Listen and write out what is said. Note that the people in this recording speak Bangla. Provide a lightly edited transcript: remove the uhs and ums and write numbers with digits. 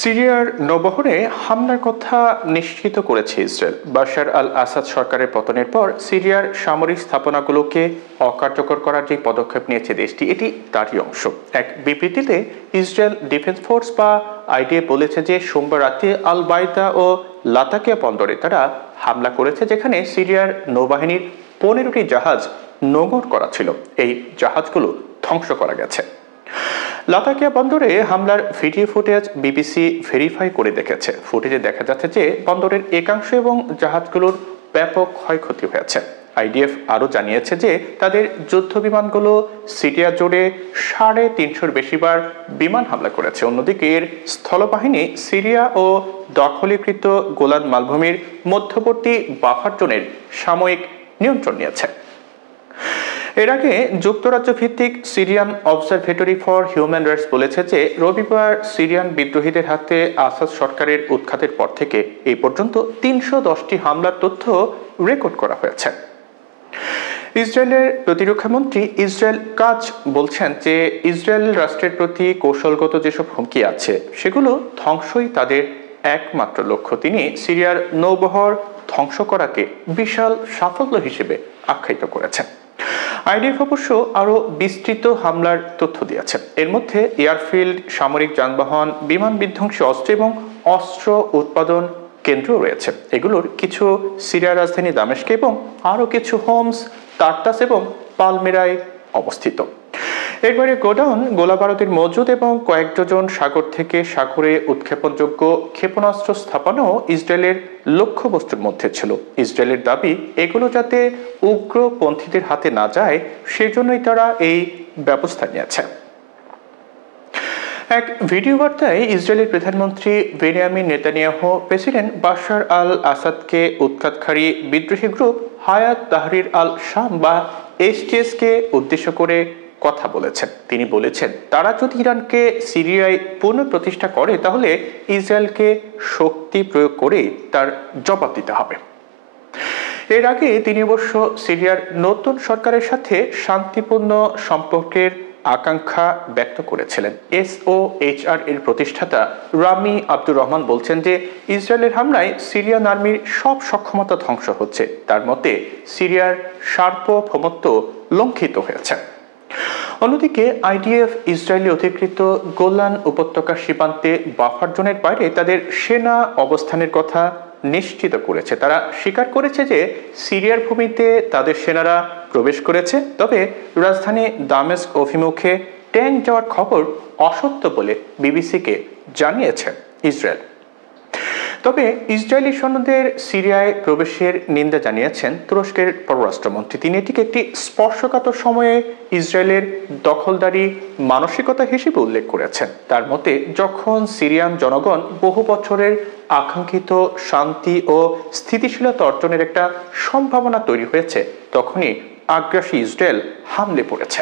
সিরিয়ার নৌবহরে হামলার কথা নিশ্চিত করেছে ইসরায়েল। বাশার আল আসাদ সরকারের পতনের পর সিরিয়ার সামরিক স্থাপনাগুলোকে অকার্যকর করার যে পদক্ষেপ নিয়েছে দেশটি, এটি তারই অংশ। এক বিবৃতিতে ইসরায়েল ডিফেন্স ফোর্স বা আইডিএফ বলেছে যে সোমবার রাতে আল বাইদা ও লাতাকিয়া বন্দরে তারা হামলা করেছে, যেখানে সিরিয়ার নৌবাহিনীর 15টি জাহাজ নোঙর করা ছিল। এই জাহাজগুলো ধ্বংস করা গেছে। লাতাকিয়া বন্দরে হামলার ভিডিও ফুটেজ বিবিসি ভেরিফাই করে দেখেছে। ফুটেজে দেখা যাচ্ছে যে বন্দরের একাংশ এবং জাহাজগুলোর ব্যাপক ক্ষয়ক্ষতি হয়েছে। আইডিএফ আরও জানিয়েছে যে তাদের যুদ্ধ বিমানগুলো সিরিয়া জুড়ে 350-র বেশিবার বিমান হামলা করেছে। অন্যদিকে এর স্থলবাহিনী সিরিয়া ও দখলীকৃত গোলান মালভূমির মধ্যবর্তী বাফার জোনের সাময়িক নিয়ন্ত্রণ নিয়েছে। এর আগে যুক্তরাজ্য ভিত্তিক Syrian observatory for human rights বলেছে যে রবিবার সিরিয়ান বিদ্রোহীদের হাতে আসাদ সরকারের উৎখাতের পর থেকে এই পর্যন্ত 310টি হামলার তথ্য রেকর্ড করা হয়েছে। ইসরায়েলের প্রতিরক্ষামন্ত্রী ইসরায়েল কাজ বলছেন যে ইসরায়েল রাষ্ট্রের প্রতি কৌশলগত যেসব হুমকি আছে সেগুলো ধ্বংসই তাদের একমাত্র লক্ষ্য। তিনি সিরিয়ার নৌবহর ধ্বংস করাকে বিশাল সাফল্য হিসেবে আখ্যায়িত করেছেন। আইডিএফ অবশ্য আরও বিস্তৃত হামলার তথ্য দিয়েছে। এর মধ্যে এয়ারফিল্ড, সামরিক যানবাহন, বিমান বিধ্বংসী অস্ত্র এবং অস্ত্র উৎপাদন কেন্দ্র রয়েছে। এগুলোর কিছু সিরিয়ার রাজধানী দামেস্কে এবং আরও কিছু হোমস, তার্টাস এবং পালমিরায় অবস্থিত। এরপরে গোডাউন, গোলাবারুদের মজুদ এবং কয়েক ডজন সাগর থেকে সাগরে উৎক্ষেপণযোগ্য ক্ষেপণাস্ত্র স্থাপনও ইসরায়েলের লক্ষ্যবস্তুর মধ্যে ছিল। ইসরায়েলের দাবি এগুলো যাতে উগ্রপন্থীদের হাতে না যায় সেজন্যই তারা এই ব্যবস্থা নিয়েছে। এক ভিডিও বার্তায় ইসরায়েলের প্রধানমন্ত্রী বেনিয়ামিন নেতানিয়াহু প্রেসিডেন্ট বাশার আল আসাদকে উৎখাতকারী বিদ্রোহী গ্রুপ হায়াত তাহরির আল শাম বা HTS-কে উদ্দেশ্য করে কথা বলেছেন। তিনি বলেছেন, তারা যদি ইরানকে সিরিয়ায় পুনঃপ্রতিষ্ঠা করে তাহলে ইসরায়েলকে শক্তি প্রয়োগ করে তার জবাব দিতে হবে। এর আগে তিনি অবশ্য সিরিয়ার নতুন সরকারের সাথে শান্তিপূর্ণ সম্পর্কের আকাঙ্ক্ষা ব্যক্ত করেছিলেন। SOHR এর প্রতিষ্ঠাতা রামি আব্দুর রহমান বলছেন যে ইসরায়েলের হামলায় সিরিয়ান আর্মির সব সক্ষমতা ধ্বংস হচ্ছে। তার মতে সিরিয়ার সার্বভৌমত্ব লঙ্ঘিত হয়েছে। অন্যদিকে আইডিএফ ইসরায়েলি অধিকৃত গোলান উপত্যকা সীমান্তে বাফার জোনের বাইরে তাদের সেনা অবস্থানের কথা নিশ্চিত করেছে। তারা স্বীকার করেছে যে সিরিয়ার ভূমিতে তাদের সেনারা প্রবেশ করেছে, তবে রাজধানী দামেস্ক অভিমুখে ট্যাঙ্ক যাওয়ার খবর অসত্য বলে বিবিসিকে জানিয়েছে ইসরায়েল। তবে ইসরায়েলি সৈন্যদের সিরিয়ায় প্রবেশের নিন্দা জানিয়েছেন তুরস্কের পররাষ্ট্রমন্ত্রী। তিনি এটিকে একটি স্পর্শকাতর সময়ে ইসরায়েলের দখলদারি মানসিকতা হিসেবে উল্লেখ করেছেন। তার মতে, যখন সিরিয়ান জনগণ বহু বছরের আকাঙ্ক্ষিত শান্তি ও স্থিতিশীলতা অর্জনের একটা সম্ভাবনা তৈরি হয়েছে, তখনই আগ্রাসী ইসরায়েল হামলে পড়েছে।